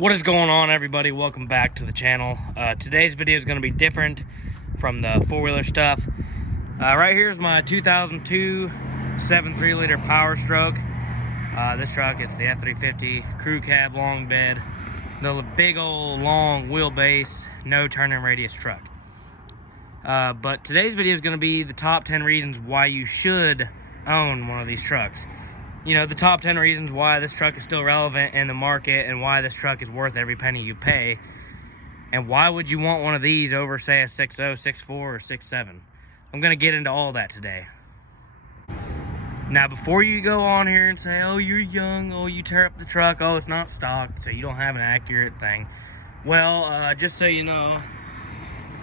What is going on, everybody? Welcome back to the channel. Today's video is going to be different from the four-wheeler stuff. Right here is my 2002 7.3 liter Powerstroke. This truck, it's the F350 crew cab long bed, the big old long wheelbase, no turning radius truck. But today's video is going to be the top 10 reasons why you should own one of these trucks. You know, the top 10 reasons why this truck is still relevant in the market and why this truck is worth every penny you pay. And why would you want one of these over, say, a 6.0, 6.4, or 6.7? I'm going to get into all that today. Now, before you go on here and say, oh, you're young, oh, you tear up the truck, oh, it's not stock, so you don't have an accurate thing. Well, just so you know,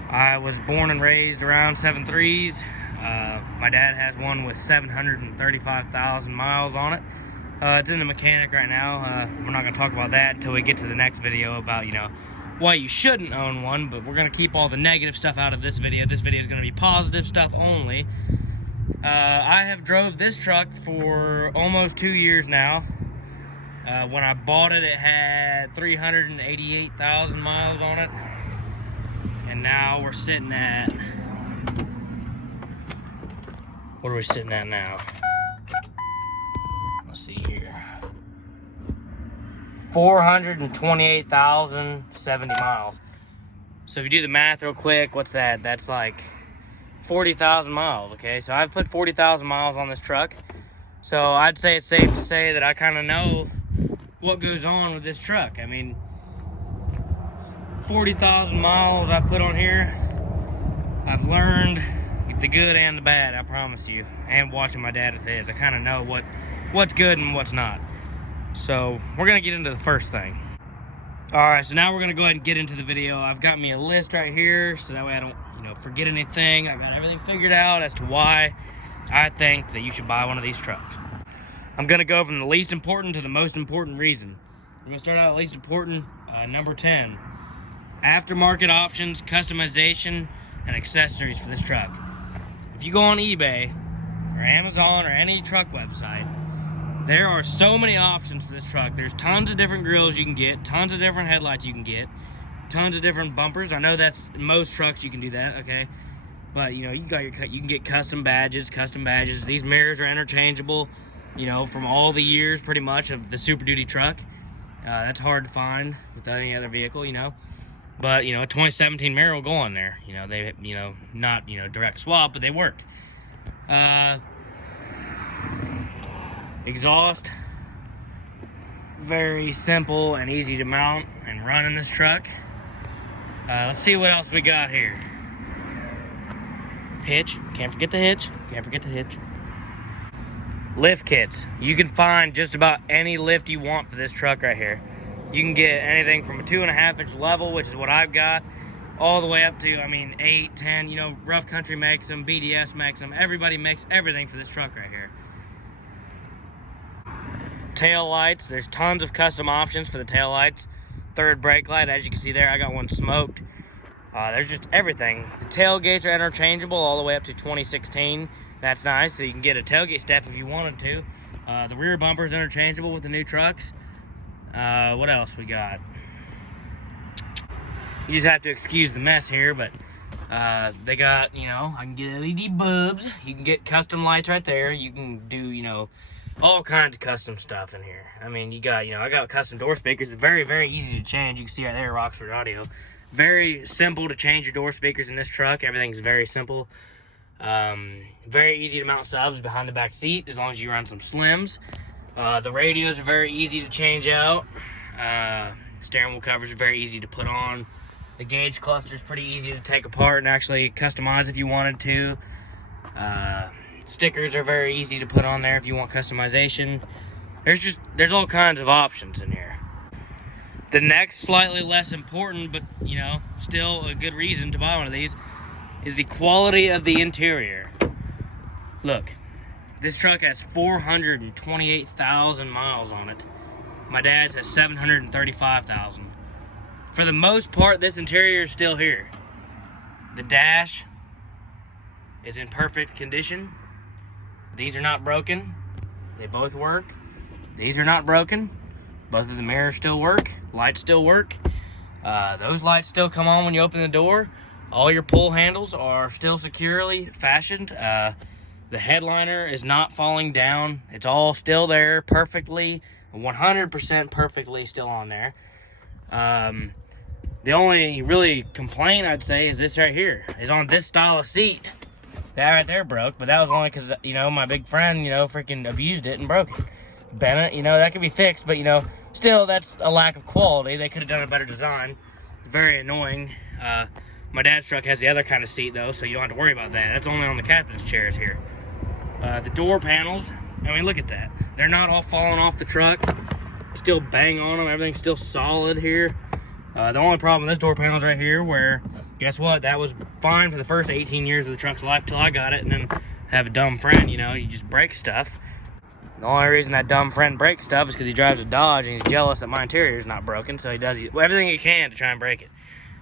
I was born and raised around 7.3s. My dad has one with 735,000 miles on it. It's in the mechanic right now. We're not going to talk about that until we get to the next video about, you know, why you shouldn't own one, but we're going to keep all the negative stuff out of this video. This video is going to be positive stuff only. I have drove this truck for almost 2 years now. When I bought it, it had 388,000 miles on it. And now we're sitting at... What are we sitting at now? Let's see here. 428,070 miles. So if you do the math real quick, what's that? That's like 40,000 miles, okay? So I've put 40,000 miles on this truck. So I'd say it's safe to say that I kind of know what goes on with this truck. I mean, 40,000 miles I put on here. I've learned the good and the bad, I promise you. And watching my dad with his, I kind of know what's good and what's not. So we're gonna get into the first thing. All right, so now we're gonna go ahead and get into the video. I've got me a list right here, so that way I don't, forget anything. I've got everything figured out as to why I think that you should buy one of these trucks. I'm gonna go from the least important to the most important reason. I'm gonna start out at least important, number 10. Aftermarket options, customization, and accessories for this truck. If you go on eBay or Amazon or any truck website, there are so many options for this truck. There's tons of different grills you can get, tons of different headlights you can get, tons of different bumpers. I know that's most trucks you can do that, okay? But you can get custom badges. These mirrors are interchangeable, from all the years pretty much of the Super Duty truck. That's hard to find with any other vehicle, But, a 2017 mirror will go on there. They, not, direct swap, but they work. Exhaust. Very simple and easy to mount and run in this truck. Let's see what else we got here. Hitch. Can't forget the hitch. Lift kits. You can find just about any lift you want for this truck right here. You can get anything from a 2.5-inch level, which is what I've got, all the way up to, 8, 10, Rough Country makes them, BDS makes them, everybody makes everything for this truck right here. Tail lights, there's tons of custom options for the tail lights. Third brake light, as you can see there, I got one smoked. There's just everything. The tailgates are interchangeable all the way up to 2016. That's nice, so you can get a tailgate step if you wanted to. The rear bumper is interchangeable with the new trucks. What else we got? You just have to excuse the mess here, but they got, I can get LED bulbs. You can get custom lights right there. You can do, all kinds of custom stuff in here. You got, I got custom door speakers. It's very, very easy to change. You can see right there, Roxford Audio. Very simple to change your door speakers in this truck. Everything's very simple. Very easy to mount subs behind the back seat as long as you run some slims. The radios are very easy to change out. Steering wheel covers are very easy to put on. The gauge cluster is pretty easy to take apart and actually customize if you wanted to. Stickers are very easy to put on there if you want customization. There's all kinds of options in here. The next, slightly less important, but still a good reason to buy one of these, is the quality of the interior. Look. This truck has 428,000 miles on it. My dad's has 735,000. For the most part, this interior is still here. The dash is in perfect condition. These are not broken. They both work. These are not broken. Both of the mirrors still work. Lights still work. Those lights still come on when you open the door. All your pull handles are still securely fashioned. The headliner is not falling down. It's all still there perfectly, 100% perfectly still on there. The only really complaint I'd say is this right here, is on this style of seat. That right there broke, but that was only because, you know, my big friend, you know, freaking abused it and broke it. Bent it, you know, that could be fixed, but, you know, still, that's a lack of quality. They could have done a better design. It's very annoying. My dad's truck has the other kind of seat, though, so you don't have to worry about that. That's only on the captain's chairs here. The door panels, I mean, look at that. They're not all falling off the truck. Still bang on them. Everything's still solid here. The only problem with this door panel is right here, where, guess what? That was fine for the first 18 years of the truck's life till I got it, and then have a dumb friend, you know, you just break stuff. The only reason that dumb friend breaks stuff is because he drives a Dodge and he's jealous that my interior is not broken, so he does everything he can to try and break it.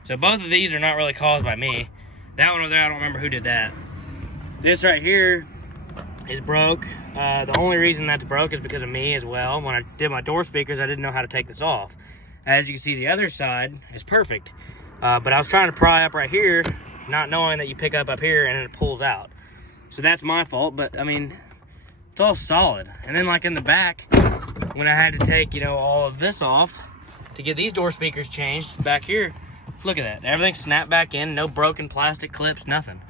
So both of these are not really caused by me. That one over there, I don't remember who did that. This right here is broke. The only reason that's broke is because of me as well. When I did my door speakers, I didn't know how to take this off. As you can see, the other side is perfect. But I was trying to pry up right here, not knowing that you pick up here and it pulls out. So that's my fault, but I mean, it's all solid. And then like in the back, when I had to take, you know, all of this off to get these door speakers changed back here, look at that. Everything snapped back in, no broken plastic clips, nothing.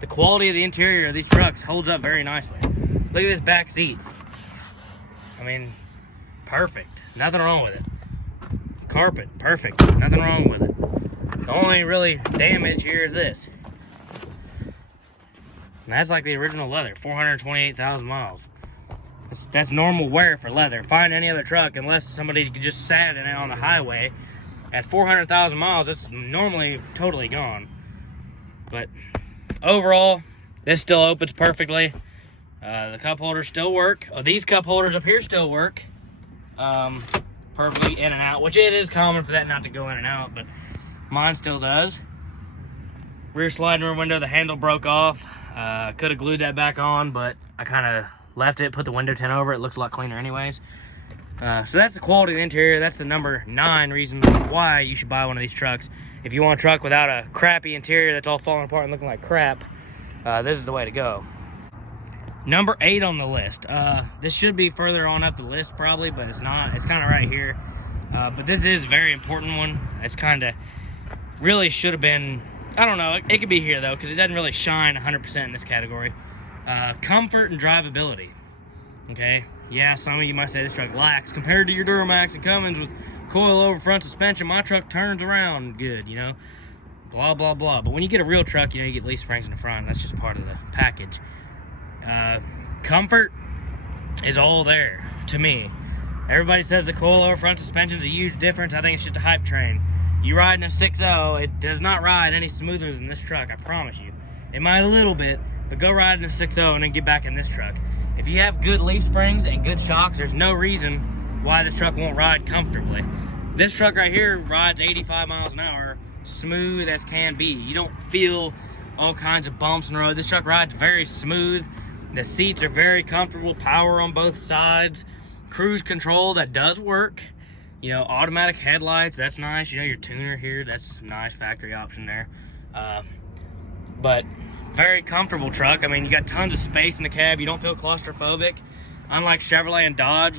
The quality of the interior of these trucks holds up very nicely. Look at this back seat. I mean, perfect. Nothing wrong with it. Carpet, perfect. Nothing wrong with it. The only really damage here is this. And that's like the original leather, 428,000 miles. That's normal wear for leather. Find any other truck, unless somebody just sat in it on the highway, at 400,000 miles, it's normally totally gone. But overall, this still opens perfectly. The cup holders still work. These cup holders up here still work. Perfectly in and out, which it is common for that not to go in and out, but mine still does. Rear sliding rear window, the handle broke off. Could have glued that back on, but I kind of left it, put the window tint over it. It looks a lot cleaner anyways. So that's the quality of the interior. That's the number 9 reason why you should buy one of these trucks. If you want a truck without a crappy interior that's all falling apart and looking like crap, this is the way to go. Number 8 on the list. This should be further on up the list probably, but it's not. It's kind of right here. But this is a very important one. It's kind of really should have been, I don't know, it could be here though, because it doesn't really shine 100% in this category. Comfort and drivability. Okay, yeah, some of you might say this truck lacks. Compared to your Duramax and Cummins with coil-over front suspension, my truck turns around good, you know, blah, blah, blah. But when you get a real truck, you know, you get leaf springs in the front. That's just part of the package. Comfort is all there to me. Everybody says the coil-over front suspension is a huge difference. I think it's just a hype train. You ride in a 6.0, it does not ride any smoother than this truck, I promise you. It might a little bit, but go ride in a 6.0 and then get back in this truck. If you have good leaf springs and good shocks, there's no reason why this truck won't ride comfortably. This truck right here rides 85 miles an hour, smooth as can be. You don't feel all kinds of bumps in the road. This truck rides very smooth. The seats are very comfortable, power on both sides. Cruise control, that does work. You know, automatic headlights, that's nice. You know, your tuner here, that's a nice factory option there. But very comfortable truck. I mean, you got tons of space in the cab. You don't feel claustrophobic. Unlike Chevrolet and Dodge,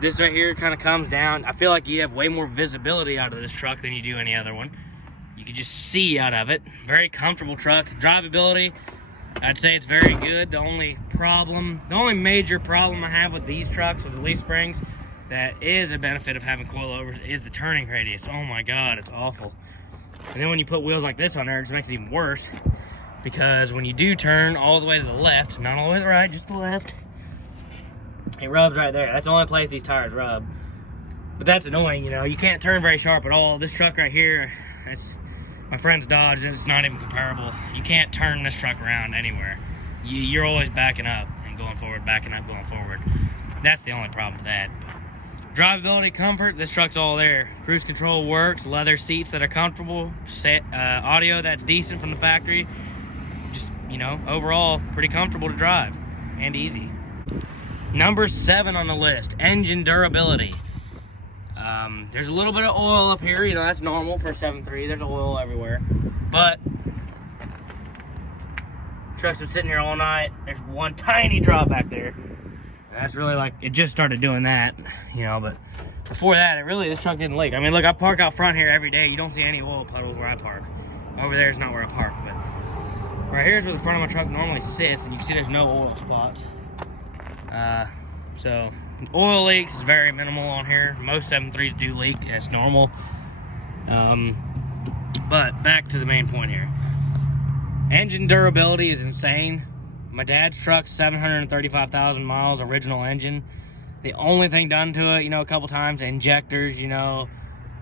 this right here kind of comes down. I feel like you have way more visibility out of this truck than you do any other one. You can just see out of it. Very comfortable truck. Drivability, I'd say it's very good. The only major problem I have with these trucks, with the leaf springs, that is a benefit of having coilovers, is the turning radius. Oh my God, it's awful. And then when you put wheels like this on there, it just makes it even worse. Because when you do turn all the way to the left, not all the way to the right, just the left, it rubs right there. That's the only place these tires rub. But that's annoying, you know. You can't turn very sharp at all. This truck right here, it's my friend's Dodge, it's not even comparable. You can't turn this truck around anywhere. You're always backing up and going forward, backing up, going forward. That's the only problem with that. Drivability, comfort, this truck's all there. Cruise control works, leather seats that are comfortable, audio that's decent from the factory. Just, you know, overall, pretty comfortable to drive and easy. Number 7 on the list, engine durability. There's a little bit of oil up here, you know, that's normal for a 7.3. There's oil everywhere. But truck's been sitting here all night. There's one tiny drop back there. And that's really like, it just started doing that, you know, but before that, this truck didn't leak. I mean, look, I park out front here every day. You don't see any oil puddles where I park. Over there is not where I park, but right here's where the front of my truck normally sits, and you can see there's no oil spots. So oil leaks is very minimal on here. Most 7.3s do leak, and it's normal. But back to the main point here. Engine durability is insane. My dad's truck's 735,000 miles, original engine. The only thing done to it, you know, a couple times, injectors, you know,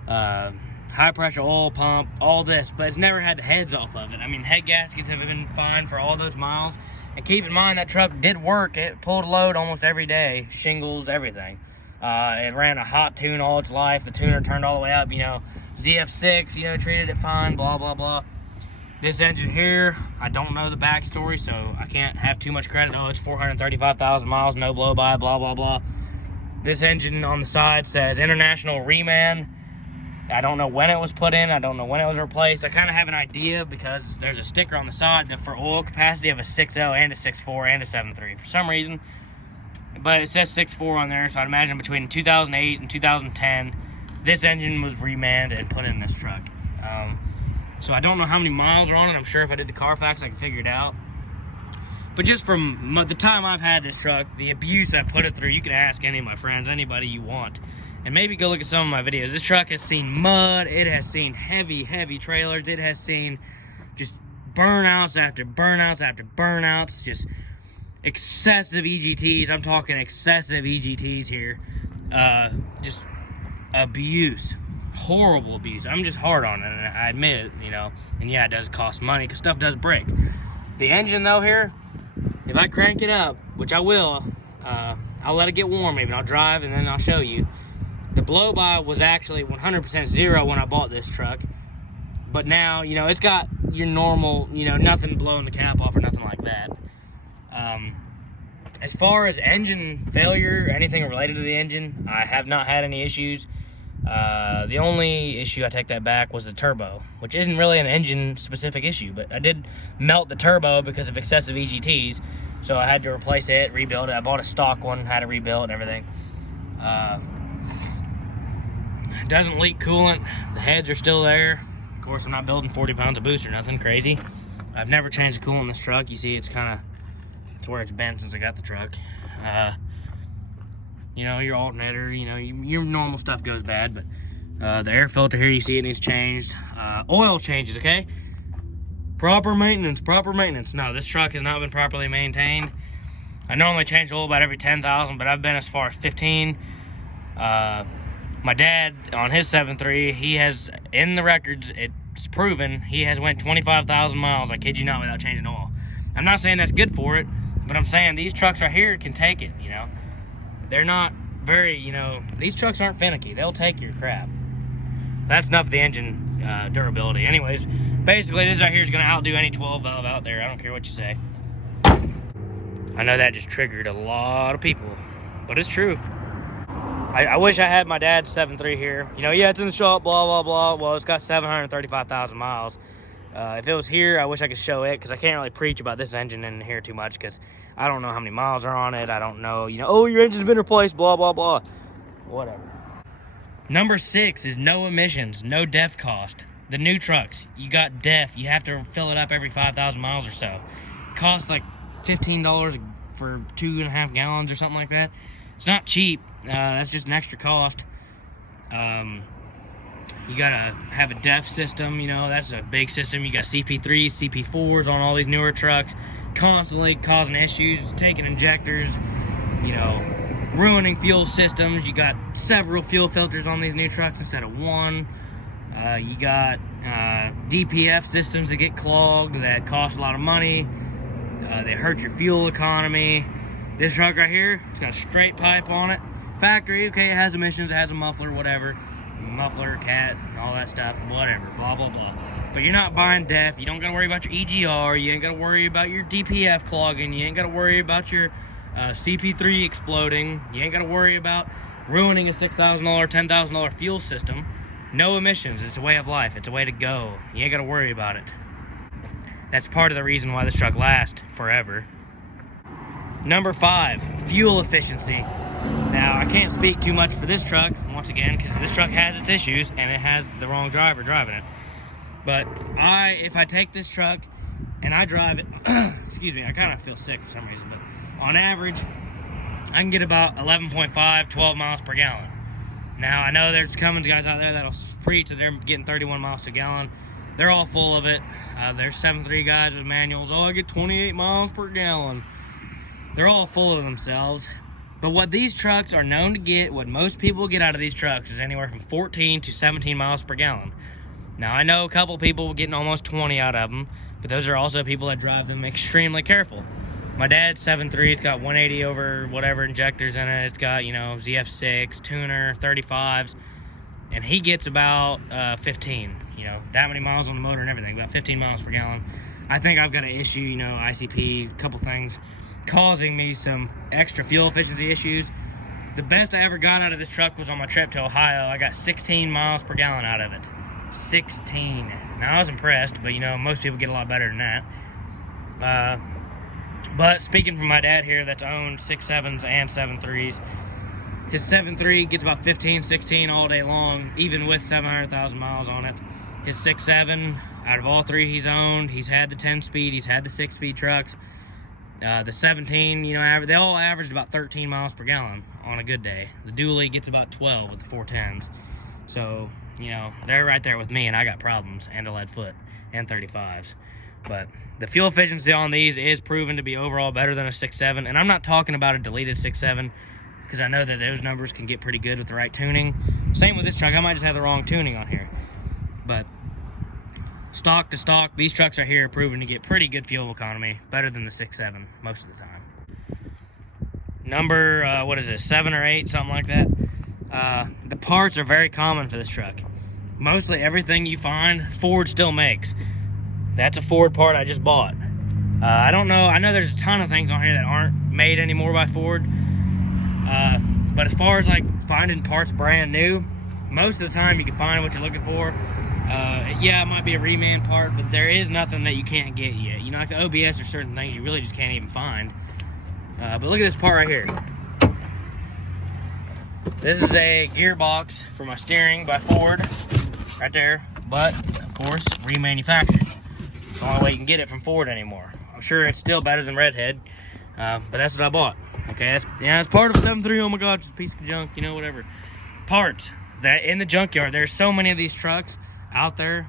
high pressure oil pump, all this, but it's never had the heads off of it. I mean, head gaskets have been fine for all those miles. And keep in mind, that truck did work. It pulled a load almost every day, shingles, everything. It ran a hot tune all its life. The tuner turned all the way up, you know, ZF6, you know, treated it fine, blah, blah, blah. This engine here, I don't know the backstory, so I can't have too much credit. Oh, it's 435,000 miles, no blow-by, blah, blah, blah. This engine on the side says International Reman. I don't know when it was put in. I don't know when it was replaced. I kind of have an idea because there's a sticker on the side that for oil capacity of a 6.0 and a 6.4 and a 7.3 for some reason. But it says 6.4 on there, so I'd imagine between 2008 and 2010, this engine was remanned and put in this truck. So I don't know how many miles are on it. I'm sure if I did the Carfax, I could figure it out. But just from the time I've had this truck, the abuse I put it through, you can ask any of my friends, anybody you want. And maybe go look at some of my videos. This truck has seen mud. It has seen heavy, heavy trailers. It has seen just burnouts after burnouts after burnouts. Just excessive EGTs. I'm talking excessive EGTs here. Just abuse. Horrible abuse. I'm just hard on it, and I admit it, you know. And yeah, it does cost money because stuff does break. The engine, though, here, if I crank it up, which I will, I'll let it get warm maybe, and I'll drive, and then I'll show you. The blow-by was actually 100% zero when I bought this truck. But now, you know, it's got your normal, you know, nothing blowing the cap off or nothing like that. As far as engine failure, anything related to the engine, I have not had any issues. The only issue, I take that back, was the turbo, which isn't really an engine-specific issue, but I did melt the turbo because of excessive EGTs, so I had to replace it, rebuild it. I bought a stock one, had to rebuild and everything. It doesn't leak coolant. The heads are still there. Of course, I'm not building 40 pounds of boost or nothing crazy. I've never changed the coolant in this truck. You see, it's where it's been since I got the truck. You know, your alternator, you know, your normal stuff goes bad, but the air filter here, you see it needs changed. Oil changes, okay? Proper maintenance, proper maintenance. No, this truck has not been properly maintained. I normally change oil about every 10,000, but I've been as far as 15. My dad, on his 7.3, he has, in the records, it's proven, he has went 25,000 miles, I kid you not, without changing oil. I'm not saying that's good for it, but I'm saying these trucks right here can take it, you know? They're not very, you know, these trucks aren't finicky. They'll take your crap. That's enough of the engine durability. Anyways, basically this right here is going to outdo any 12 valve out there. I don't care what you say. I know that just triggered a lot of people, but it's true. I wish I had my dad's 7.3 here. You know, yeah, it's in the shop, blah, blah, blah. Well, it's got 735,000 miles. If it was here, I wish I could show it, because I can't really preach about this engine in here too much, because I don't know how many miles are on it. I don't know, you know, oh, your engine's been replaced, blah, blah, blah. Whatever. Number 6 is no emissions, no DEF cost. The new trucks, you got DEF. You have to fill it up every 5,000 miles or so. It costs like $15 for 2.5 gallons or something like that. It's not cheap. That's just an extra cost. You gotta have a DEF system, you know, that's a big system. You got CP3s, CP4s on all these newer trucks, constantly causing issues, taking injectors, you know, ruining fuel systems. You got several fuel filters on these new trucks instead of one. You got DPF systems that get clogged that cost a lot of money. They hurt your fuel economy. This truck right here, it's got a straight pipe on it. Factory, okay, it has emissions, it has a muffler, whatever. Muffler, cat, all that stuff, whatever, blah, blah, blah. But you're not buying DEF. You don't got to worry about your EGR. You ain't got to worry about your DPF clogging. You ain't got to worry about your CP3 exploding. You ain't got to worry about ruining a $6,000, $10,000 fuel system. No emissions. It's a way of life. It's a way to go. You ain't got to worry about it. That's part of the reason why this truck lasts forever. Number 5, fuel efficiency. Now, I can't speak too much for this truck, once again, because this truck has its issues, and it has the wrong driver driving it. But if I take this truck and I drive it, excuse me, I kind of feel sick for some reason, but on average, I can get about 11.5, 12 miles per gallon. Now, I know there's Cummins guys out there that'll preach that they're getting 31 miles to gallon. They're all full of it. There's 7.3 guys with manuals. Oh, I get 28 miles per gallon. They're all full of themselves. But what these trucks are known to get, what most people get out of these trucks, is anywhere from 14 to 17 miles per gallon. Now, I know a couple people getting almost 20 out of them, but those are also people that drive them extremely careful. My dad's 7.3, it's got 180 over whatever injectors in it. It's got, you know, ZF6, tuner, 35s, and he gets about 15, you know, that many miles on the motor and everything, about 15 miles per gallon. I think I've got an issue, you know, ICP, a couple things causing me some extra fuel efficiency issues. The best I ever got out of this truck was on my trip to Ohio. I got 16 miles per gallon out of it. 16. Now, I was impressed, but, you know, most people get a lot better than that. But speaking from my dad here that's owned 6.7s and 7.3s, his 7.3 gets about 15, 16 all day long, even with 700,000 miles on it. His 6.7, out of all 3 he's owned, he's had the 10-speed, he's had the 6-speed trucks. The 17, you know, they all averaged about 13 miles per gallon on a good day. The dually gets about 12 with the 410s. So, you know, they're right there with me, and I got problems, and a lead foot, and 35s. But the fuel efficiency on these is proven to be overall better than a 6.7, and I'm not talking about a deleted 6.7, because I know that those numbers can get pretty good with the right tuning. Same with this truck. I might just have the wrong tuning on here. But stock to stock, these trucks are here proven to get pretty good fuel economy, better than the 6.7 most of the time. Number, what is it, 7 or 8, something like that. The parts are very common for this truck. Mostly everything you find, Ford still makes. That's a Ford part I just bought. I don't know, I know there's a ton of things on here that aren't made anymore by Ford. But as far as like finding parts brand new, most of the time you can find what you're looking for. Yeah, it might be a reman part, but there is nothing that you can't get yet. You know, like the OBS or certain things you really just can't even find. But look at this part right here. This is a gearbox for my steering by Ford, right there. But, of course, remanufactured. It's the only way you can get it from Ford anymore. I'm sure it's still better than Redhead, but that's what I bought. Okay, it's part of a 7.3. Oh my God, it's a piece of junk, you know, whatever. Parts that in the junkyard. There's so many of these trucks out there.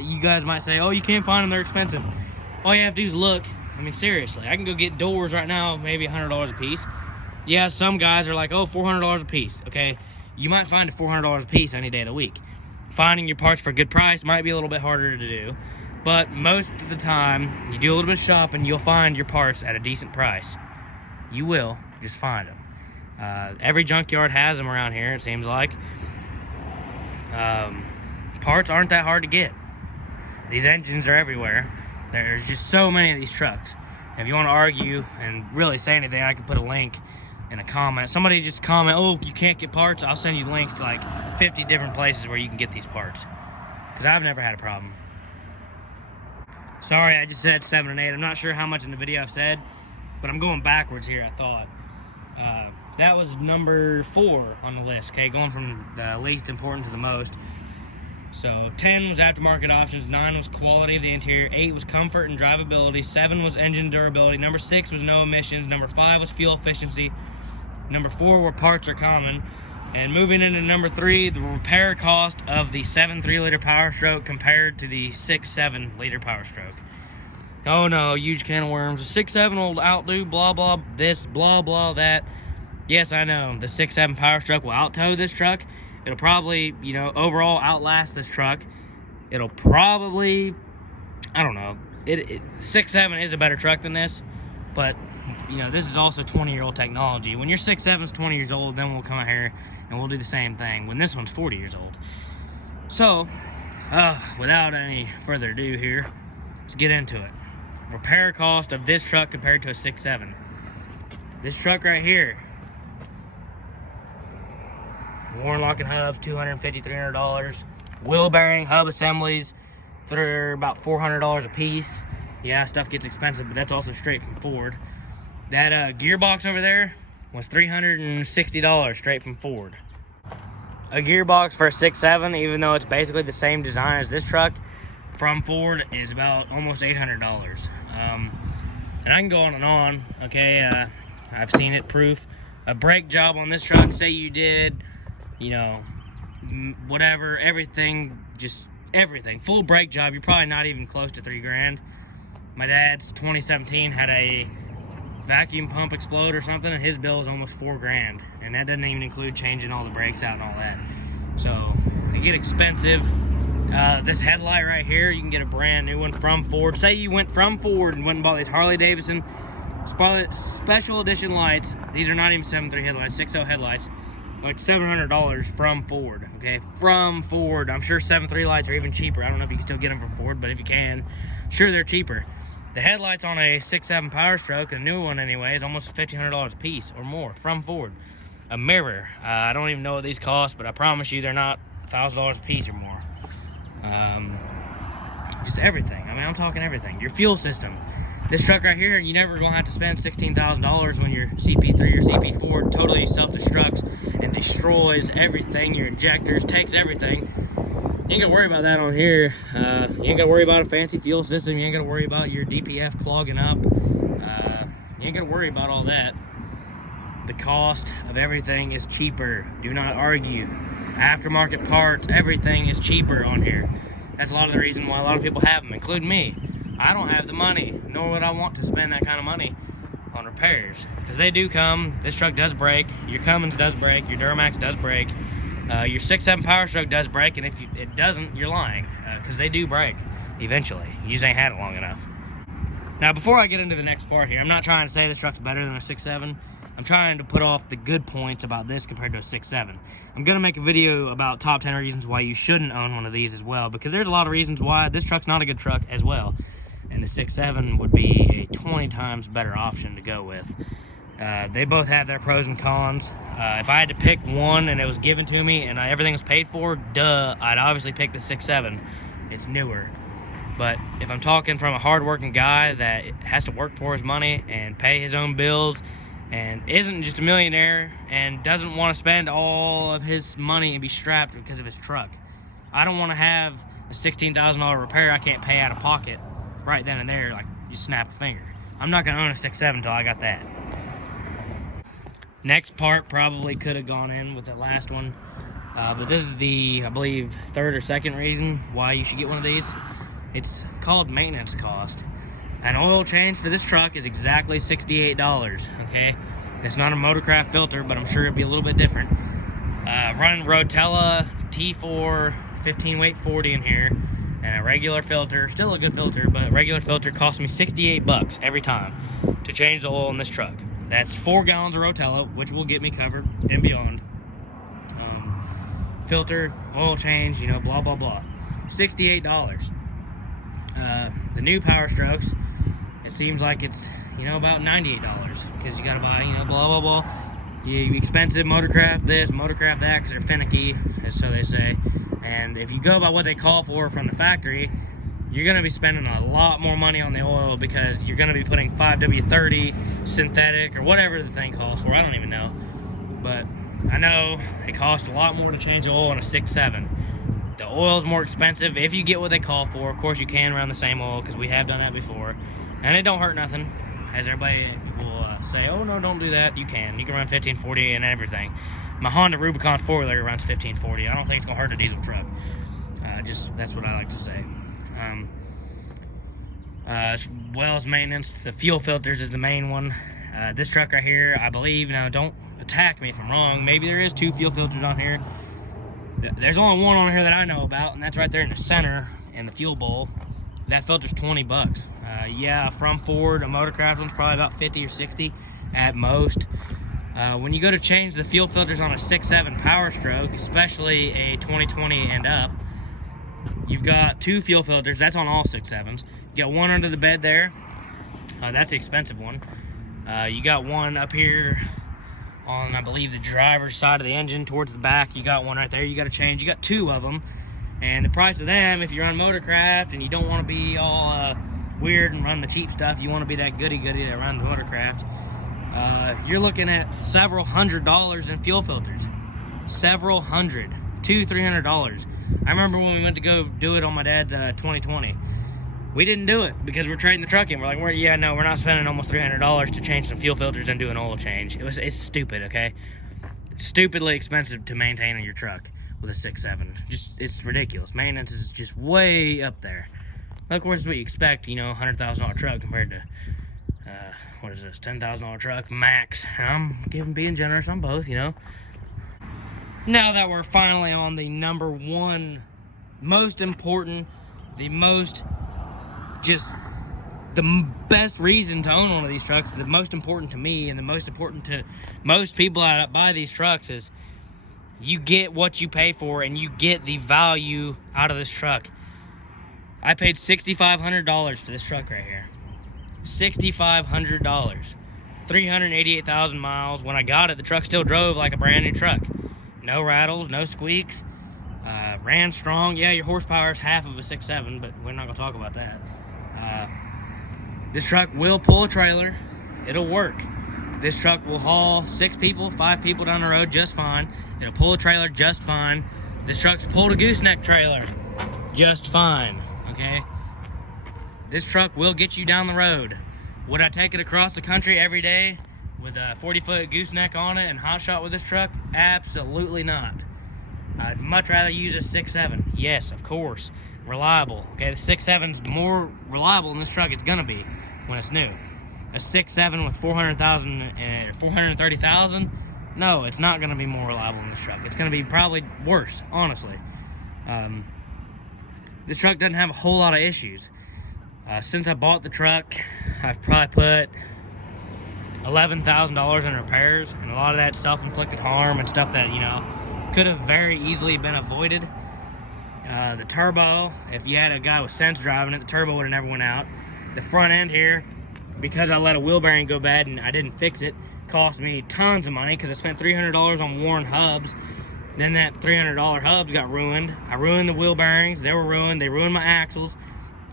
You guys might say, oh, you can't find them, they're expensive. All you have to do is look. I mean, seriously, I can go get doors right now, maybe $100 a piece. Yeah, some guys are like, oh, $400 a piece. Okay, you might find it $400 a piece any day of the week. Finding your parts for a good price might be a little bit harder to do, but most of the time, you do a little bit of shopping, you'll find your parts at a decent price. You will, just find them. Every junkyard has them around here, it seems like. Parts aren't that hard to get. These engines are everywhere. There's just so many of these trucks. If you want to argue and really say anything, I can put a link in a comment. Somebody just comment, oh, you can't get parts. I'll send you links to like 50 different places where you can get these parts. Because I've never had a problem. Sorry, I just said 7 and 8. I'm not sure how much in the video I've said, but I'm going backwards here, I thought. That was number 4 on the list, okay? Going from the least important to the most. So 10 was aftermarket options, 9 was quality of the interior, 8 was comfort and drivability, 7 was engine durability, number 6 was no emissions, number 5 was fuel efficiency, number 4 were parts are common, and moving into number 3, the repair cost of the 7.3 liter Powerstroke compared to the 6.7 liter Powerstroke. Oh no, huge can of worms. The 6.7 will outdo blah blah this, blah blah that. Yes, I know, the 6.7 Powerstroke will out-tow this truck. It'll probably, you know, overall outlast this truck. It'll probably, I don't know, 6.7 is a better truck than this, but, you know, this is also 20-year-old technology. When your 6.7 is 20 years old, then we'll come out here and we'll do the same thing when this one's 40 years old. So, without any further ado here, let's get into it. Repair cost of this truck compared to a 6.7. This truck right here, Warren locking hubs, $250, $300. Wheel bearing, hub assemblies that are about $400 a piece. Yeah, stuff gets expensive, but that's also straight from Ford. That gearbox over there was $360 straight from Ford. A gearbox for a 6.7, even though it's basically the same design as this truck, from Ford is about almost $800. And I can go on and on, okay? I've seen it proof. A brake job on this truck, say you did, you know, whatever, everything, just everything. Full brake job, you're probably not even close to $3 grand. My dad's 2017 had a vacuum pump explode or something, and his bill was almost $4 grand, and that doesn't even include changing all the brakes out and all that. So they get expensive. This headlight right here, you can get a brand new one from Ford. Say you went from Ford and went and bought these Harley Davidson special edition lights. These are not even 7.3 headlights, 6.0 headlights, like $700 from Ford. Okay, from Ford. I'm sure 7.3 lights are even cheaper. I don't know if you can still get them from Ford, but if you can, sure, they're cheaper. The headlights on a 6.7 Powerstroke, a new one anyway, is almost $1,500 a piece or more from Ford. A mirror, I don't even know what these cost, but I promise you they're not $1,000 a piece or more. Just everything. I mean, I'm talking everything. Your fuel system. This truck right here, you're never gonna have to spend $16,000 when your CP3 or CP4 totally self-destructs and destroys everything. Your injectors, takes everything. You ain't gotta worry about that on here. You ain't gotta worry about a fancy fuel system. You ain't gotta worry about your DPF clogging up. You ain't gotta worry about all that. The cost of everything is cheaper. Do not argue. Aftermarket parts, everything is cheaper on here. That's a lot of the reason why a lot of people have them, including me. I don't have the money, nor would I want to spend that kind of money on repairs, because they do come. This truck does break. Your Cummins does break. Your Duramax does break. Your 6.7 Powerstroke does break, and if it doesn't, you're lying, because they do break eventually. You just ain't had it long enough. Now, before I get into the next part here, I'm not trying to say this truck's better than a 6.7. I'm trying to put off the good points about this compared to a 6.7. I'm going to make a video about top 10 reasons why you shouldn't own one of these as well, because there's a lot of reasons why this truck's not a good truck as well. And the 6.7 would be a 20 times better option to go with. They both have their pros and cons. If I had to pick one and it was given to me and everything was paid for, I'd obviously pick the 6.7. It's newer. But if I'm talking from a hard-working guy that has to work for his money and pay his own bills and isn't just a millionaire and doesn't want to spend all of his money and be strapped because of his truck, I don't want to have a $16,000 repair I can't pay out of pocket right then and there, like you snap a finger. I'm not going to own a 6.7 until I got that. Next part probably could have gone in with the last one, but this is the, I believe, third or second reason why you should get one of these. It's called maintenance cost. An oil change for this truck is exactly $68, okay? It's not a Motorcraft filter, but I'm sure it'd be a little bit different. Running Rotella T4 15 weight 40 in here, and a regular filter, still a good filter, but a regular filter cost me $68 every time to change the oil in this truck. That's 4 gallons of Rotella, which will get me covered and beyond. Filter, oil change, you know, blah, blah, blah. $68. The new Powerstrokes, it seems like it's, you know, about $98, because you gotta buy, you know, blah, blah, blah. You expensive Motorcraft this, Motorcraft that, because they're finicky, so they say. And if you go by what they call for from the factory, you're going to be spending a lot more money on the oil, because you're going to be putting 5W30 synthetic or whatever the thing calls for. I don't even know. But I know it costs a lot more to change the oil on a 6.7. The oil is more expensive if you get what they call for. Of course, you can run the same oil, because we have done that before. And it don't hurt nothing, as everybody will say, oh, no, don't do that. You can. You can run 1540 and everything. My Honda Rubicon 4-wheeler runs 1540. I don't think it's going to hurt a diesel truck. Just, that's what I like to say. As well as maintenance, the fuel filters is the main one. This truck right here, I believe, now don't attack me if I'm wrong, maybe there is 2 fuel filters on here. There's only one on here that I know about, and that's right there in the center in the fuel bowl. That filter's $20. Yeah, from Ford, a Motorcraft one's probably about 50 or 60 at most. When you go to change the fuel filters on a 6.7 Powerstroke, especially a 2020 and up, you've got 2 fuel filters. That's on all 6.7s. You got one under the bed there. That's the expensive one. You got one up here on, I believe, the driver's side of the engine towards the back. You got one right there you got to change. You got 2 of them, and the price of them, if you're on Motorcraft and you don't want to be all weird and run the cheap stuff, you want to be that goody that runs Motorcraft, you're looking at several $100s in fuel filters. Several hundred, $200-300. I remember when we went to go do it on my dad's 2020. We didn't do it because we're trading the truck in. We're like, we're not spending almost $300 to change some fuel filters and do an oil change. It's stupid, okay? It's stupidly expensive to maintain on your truck with a 6.7. It's ridiculous. Maintenance is just way up there. Of course, what you expect, you know, $100,000 truck compared to what is this, $10,000 truck max. I'm being generous on both, you know. Now that we're finally on the number one most important, the best reason to own one of these trucks, the most important to me and the most important to most people that buy these trucks, is you get what you pay for and you get the value out of this truck. I paid $6,500 for this truck right here. $6,500. 388,000 miles. When I got it, the truck still drove like a brand new truck. No rattles, no squeaks. Ran strong. Yeah, your horsepower is half of a 6.7, but we're not gonna talk about that. This truck will pull a trailer. It'll work. This truck will haul 6 people, 5 people down the road just fine. It'll pull a trailer just fine. This truck's pulled a gooseneck trailer just fine, okay? This truck will get you down the road. Would I take it across the country every day with a 40-foot gooseneck on it and hot shot with this truck? Absolutely not. I'd much rather use a 6.7. Yes, of course. Reliable. Okay, the 6.7's more reliable than this truck it's gonna be when it's new. A 6.7 with 400,000 and 430,000, no, it's not gonna be more reliable than this truck. It's gonna be probably worse, honestly. This truck doesn't have a whole lot of issues. Since I bought the truck, I've probably put $11,000 in repairs, and a lot of that self-inflicted harm and stuff that, you know, could have very easily been avoided. The turbo, if you had a guy with sense driving it, the turbo would have never went out. The front end here, because I let a wheel bearing go bad and I didn't fix it, cost me tons of money because I spent $300 on worn hubs. Then that $300 hubs got ruined. I ruined the wheel bearings. They were ruined. They ruined my axles.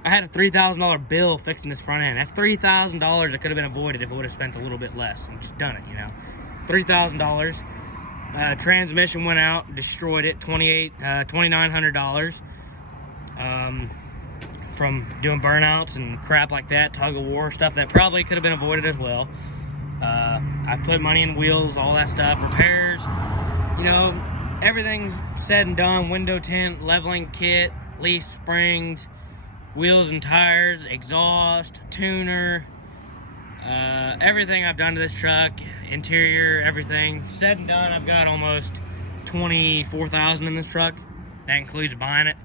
I had a $3,000 bill fixing this front end. That's $3,000 that could have been avoided if I would have spent a little bit less and just done it, you know. $3,000. Transmission went out, destroyed it. $2,900 from doing burnouts and crap like that, tug of war stuff that probably could have been avoided as well. I've put money in wheels, all that stuff, repairs, you know, everything said and done. Window tint, leveling kit, leaf springs, wheels and tires, exhaust, tuner, everything I've done to this truck, interior, everything said and done. I've got almost $24,000 in this truck. That includes buying it.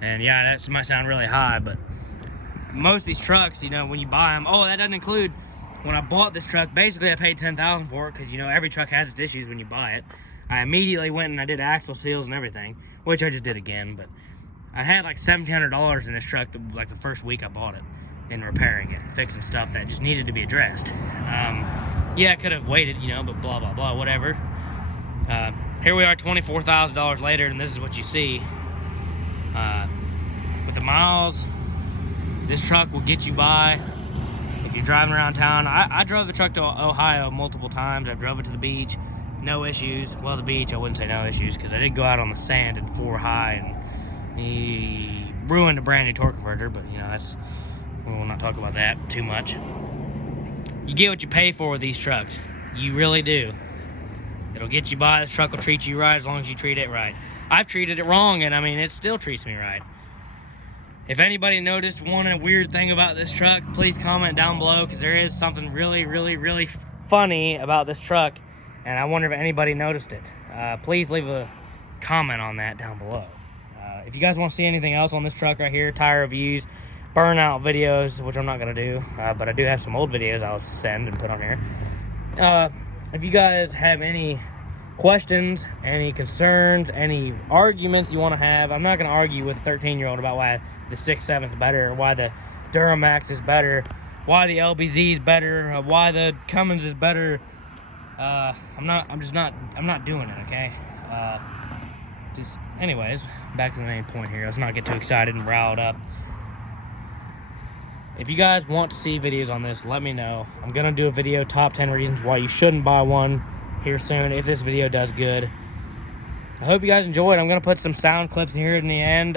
And yeah, that might sound really high, but most of these trucks, you know, when you buy them, oh, that doesn't include when I bought this truck. Basically, I paid $10,000 for it because, you know, every truck has its issues when you buy it. I immediately went and I did axle seals and everything, which I just did again, but I had like $1,700 in this truck, like the first week I bought it, in repairing it, fixing stuff that just needed to be addressed. Yeah, I could have waited, you know, but blah, blah, blah, whatever. Here we are $24,000 later, and this is what you see. With the miles this truck will get you by if you're driving around town. I drove the truck to Ohio multiple times. I've drove it to the beach, no issues. Well, the beach, I wouldn't say no issues, because I did go out on the sand in 4 high, and he ruined a brand new torque converter, but you know, we'll not talk about that too much. You get what you pay for with these trucks. You really do. It'll get you by. This truck will treat you right as long as you treat it right. I've treated it wrong, and I mean, it still treats me right. If anybody noticed one weird thing about this truck, please comment down below, because there is something really, really, really funny about this truck, and I wonder if anybody noticed it. Please leave a comment on that down below. If you guys want to see anything else on this truck right here, tire reviews, burnout videos, which I'm not going to do, but I do have some old videos I'll send and put on here. If you guys have any questions, any concerns, any arguments you want to have, I'm not going to argue with a 13-year-old about why the 6.7 is better, or why the Duramax is better, why the LBZ is better, why the Cummins is better. I'm not doing it, okay? Anyways, back to the main point here. Let's not get too excited and riled up. If you guys want to see videos on this, let me know. I'm gonna do a video, top 10 reasons why you shouldn't buy one, here soon, if this video does good. I hope you guys enjoyed. I'm gonna put some sound clips here in the end,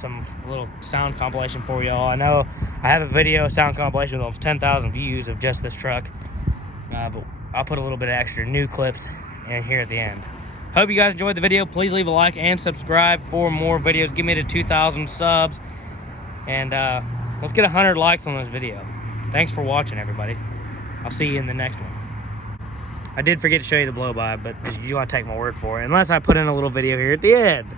some little sound compilation for y'all. I know I have a video sound compilation with almost 10,000 views of just this truck, but I'll put a little bit of extra new clips in here at the end. Hope you guys enjoyed the video. Please leave a like and subscribe for more videos. Give me to 2,000 subs, and let's get 100 likes on this video. Thanks for watching, everybody. I'll see you in the next one. I did forget to show you the blow-by, but you want to take my word for it. Unless I put in a little video here at the end.